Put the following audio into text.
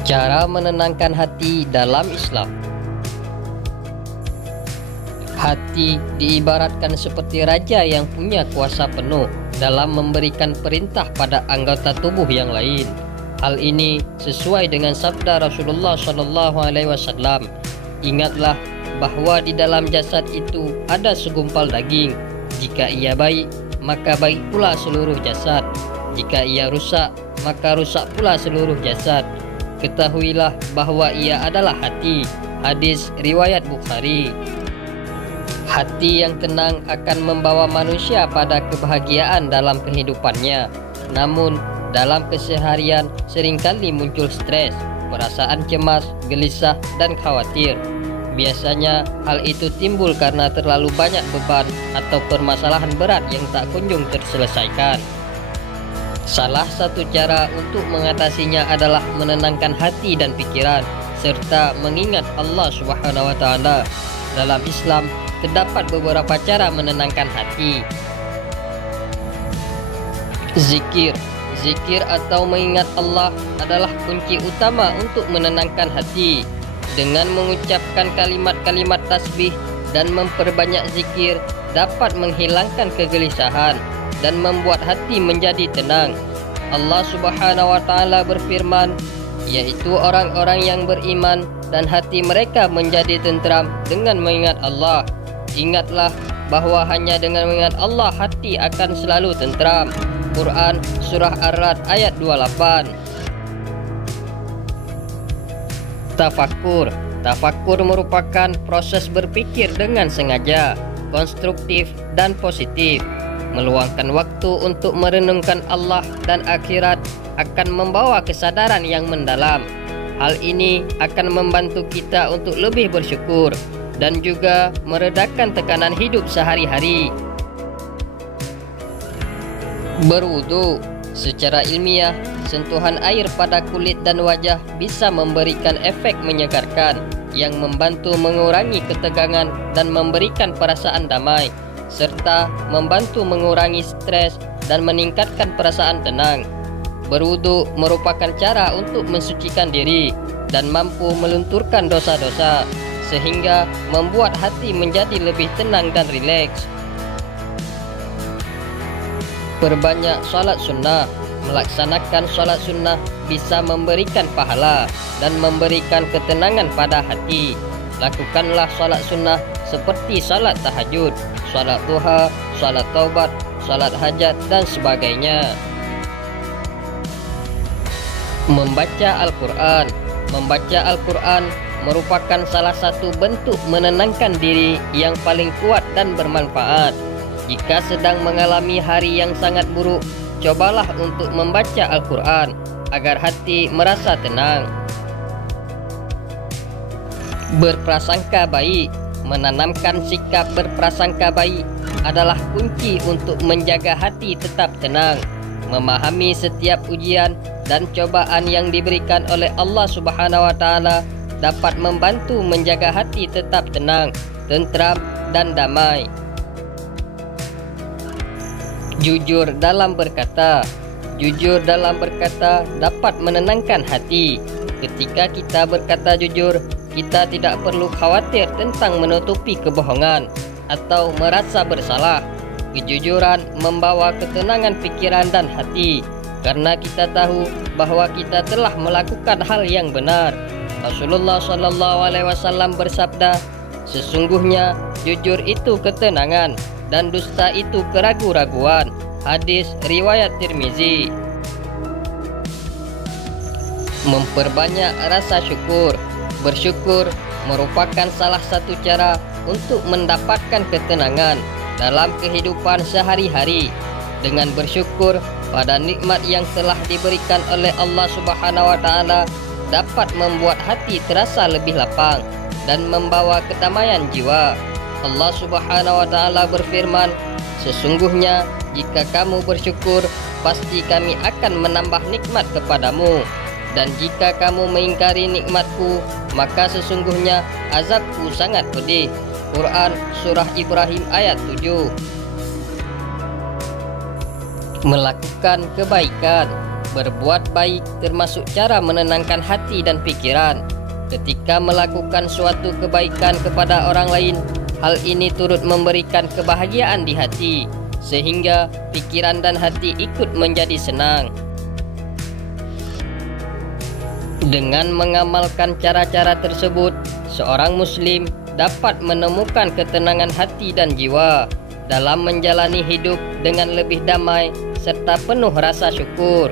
Cara menenangkan hati dalam Islam. Hati diibaratkan seperti raja yang punya kuasa penuh dalam memberikan perintah pada anggota tubuh yang lain. Hal ini sesuai dengan sabda Rasulullah SAW. Ingatlah bahwa di dalam jasad itu ada segumpal daging. Jika ia baik, maka baik pula seluruh jasad. Jika ia rusak, maka rusak pula seluruh jasad. Ketahuilah bahwa ia adalah hati. Hadis riwayat Bukhari. Hati yang tenang akan membawa manusia pada kebahagiaan dalam kehidupannya. Namun, dalam keseharian seringkali muncul stres, perasaan cemas, gelisah, dan khawatir. Biasanya hal itu timbul karena terlalu banyak beban atau permasalahan berat yang tak kunjung terselesaikan. Salah satu cara untuk mengatasinya adalah menenangkan hati dan pikiran serta mengingat Allah Subhanahu wa taala. Dalam Islam terdapat beberapa cara menenangkan hati. Zikir. Zikir atau mengingat Allah adalah kunci utama untuk menenangkan hati. Dengan mengucapkan kalimat-kalimat tasbih dan memperbanyak zikir dapat menghilangkan kegelisahan dan membuat hati menjadi tenang. Allah Subhanahu wa taala berfirman, yaitu orang-orang yang beriman dan hati mereka menjadi tentram dengan mengingat Allah. Ingatlah bahwa hanya dengan mengingat Allah hati akan selalu tentram. Quran Surah Ar-Ra'd ayat 28. Tafakkur. Tafakkur merupakan proses berpikir dengan sengaja, konstruktif dan positif. Meluangkan waktu untuk merenungkan Allah dan akhirat akan membawa kesadaran yang mendalam. Hal ini akan membantu kita untuk lebih bersyukur dan juga meredakan tekanan hidup sehari-hari. Berwudu. Secara ilmiah, sentuhan air pada kulit dan wajah bisa memberikan efek menyegarkan yang membantu mengurangi ketegangan dan memberikan perasaan damai, serta membantu mengurangi stres dan meningkatkan perasaan tenang. Berwudu merupakan cara untuk mensucikan diri dan mampu melunturkan dosa-dosa, sehingga membuat hati menjadi lebih tenang dan rileks. Perbanyak salat sunnah. Melaksanakan salat sunnah bisa memberikan pahala dan memberikan ketenangan pada hati. Lakukanlah salat sunnah seperti salat tahajud, salat duha, salat taubat, salat hajat, dan sebagainya. Membaca Al-Quran. Membaca Al-Quran merupakan salah satu bentuk menenangkan diri yang paling kuat dan bermanfaat. Jika sedang mengalami hari yang sangat buruk, cobalah untuk membaca Al-Quran agar hati merasa tenang. Berprasangka baik. Menanamkan sikap berprasangka baik adalah kunci untuk menjaga hati tetap tenang. Memahami setiap ujian dan cobaan yang diberikan oleh Allah Subhanahu wa taala dapat membantu menjaga hati tetap tenang, tentram, dan damai. Jujur dalam berkata. Jujur dalam berkata dapat menenangkan hati. Ketika kita berkata jujur, kita tidak perlu khawatir tentang menutupi kebohongan atau merasa bersalah. Kejujuran membawa ketenangan pikiran dan hati, karena kita tahu bahwa kita telah melakukan hal yang benar. Rasulullah SAW bersabda, sesungguhnya jujur itu ketenangan dan dusta itu keraguan-raguan. Hadis riwayat Tirmizi. Memperbanyak rasa syukur. Bersyukur merupakan salah satu cara untuk mendapatkan ketenangan dalam kehidupan sehari-hari. Dengan bersyukur pada nikmat yang telah diberikan oleh Allah Subhanahu wa taala dapat membuat hati terasa lebih lapang dan membawa kedamaian jiwa. Allah Subhanahu wa taala berfirman, sesungguhnya jika kamu bersyukur, pasti kami akan menambah nikmat kepadamu. Dan jika kamu mengingkari nikmatku, maka sesungguhnya azabku sangat pedih. Quran Surah Ibrahim ayat 7. Melakukan kebaikan. Berbuat baik termasuk cara menenangkan hati dan pikiran. Ketika melakukan suatu kebaikan kepada orang lain, hal ini turut memberikan kebahagiaan di hati, sehingga pikiran dan hati ikut menjadi senang. Dengan mengamalkan cara-cara tersebut, seorang muslim dapat menemukan ketenangan hati dan jiwa dalam menjalani hidup dengan lebih damai serta penuh rasa syukur.